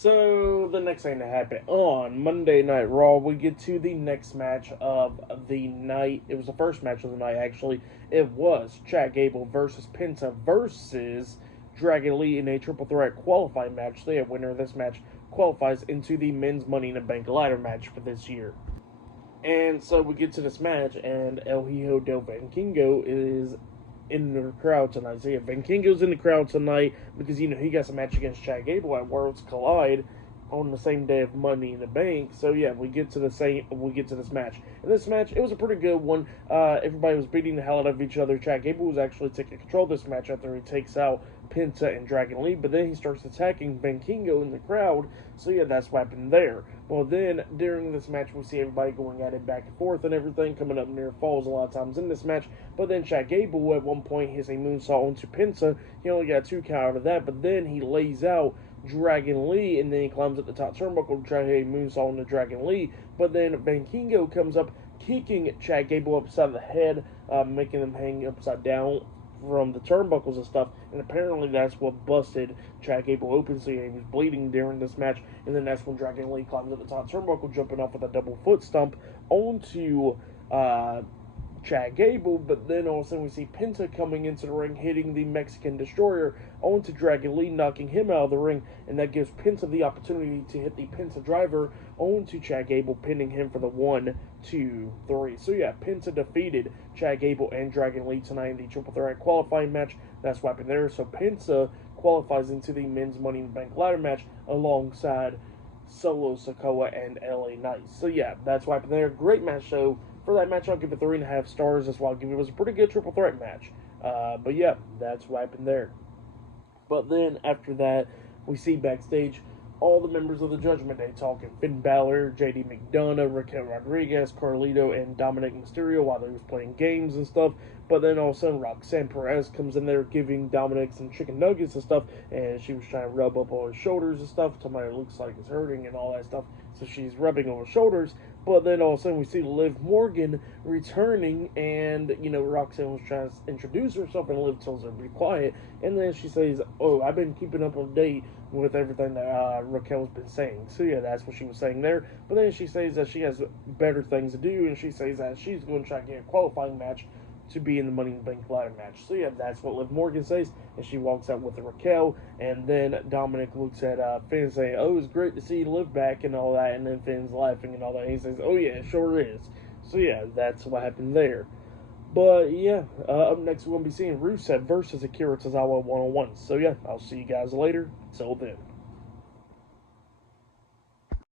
So, the next thing that happened on Monday Night Raw, we get to the next match of the night. It was the first match of the night, actually. It was Gable versus Penta versus Dragon Lee in a triple threat qualifying match. The winner of this match qualifies into the men's Money in the Bank ladder match for this year. And so we get to this match, and El Hijo del Vankingo is in the crowd tonight. So yeah, Vankingo's in the crowd tonight because he got some match against Chad Gable at Worlds Collide on the same day of Money in the Bank. So yeah, we get to this match. And this match, it was a pretty good one. Everybody was beating the hell out of each other. Chad Gable was actually taking control of this match after he takes out Penta and Dragon Lee, but then he starts attacking Vankingo in the crowd. So yeah, that's what happened there. Well, then during this match, we see everybody going at it back and forth and everything, coming up near falls a lot of times in this match. But then Chad Gable at one point hits a moonsault onto Penta. He only got 2 count out of that, but then he lays out Dragon Lee, and then he climbs up the top turnbuckle to try to hit a moonsault into Dragon Lee. But then Vankingo comes up, kicking Chad Gable upside the head, making him hang upside down from the turnbuckles and stuff, and apparently that's what busted Chad Gable open, so yeah, he was bleeding during this match, and then that's when Dragon Lee climbs at the top turnbuckle, jumping off with a double foot stomp onto Chad Gable, but then all of a sudden we see Penta coming into the ring, hitting the Mexican Destroyer onto Dragon Lee, knocking him out of the ring, and that gives Penta the opportunity to hit the Penta driver onto Chad Gable, pinning him for the 1, 2, 3. So yeah, Penta defeated Chad Gable and Dragon Lee tonight in the triple threat qualifying match. That's what happened there. So Penta qualifies into the men's Money in the Bank ladder match alongside Solo Sikoa and LA Knight. So yeah, that's what happened there. Great match though. For that match, I'll give it 3.5 stars. That's why I'll give it. It was a pretty good triple threat match. But yeah, that's what happened there. But then after that, we see backstage all the members of the Judgment Day talking. Finn Balor, JD McDonough, Raquel Rodriguez, Carlito, and Dominic Mysterio while they was playing games and stuff. But then all of a sudden, Roxanne Perez comes in there giving Dominic some chicken nuggets and stuff, and she was trying to rub up on his shoulders and stuff. Somebody looks like it's hurting and all that stuff. So she's rubbing on his shoulders. But then all of a sudden we see Liv Morgan returning, and Roxanne was trying to introduce herself, and Liv tells her to be quiet. And then she says, "Oh, I've been keeping up on date with everything that Raquel's been saying." So yeah, that's what she was saying there. But then she says that she has better things to do, and she says that she's going to try to get a qualifying match to be in the Money in the Bank ladder match. So yeah, that's what Liv Morgan says, and she walks out with Raquel, and then Dominic looks at Finn saying, "Oh, it's great to see Liv back," and all that, and then Finn's laughing and all that, and he says, "Oh yeah, it sure is." So yeah, that's what happened there. But yeah, up next we're going to be seeing Rusev versus Akira Tozawa one-on-one. So yeah, I'll see you guys later. Till then.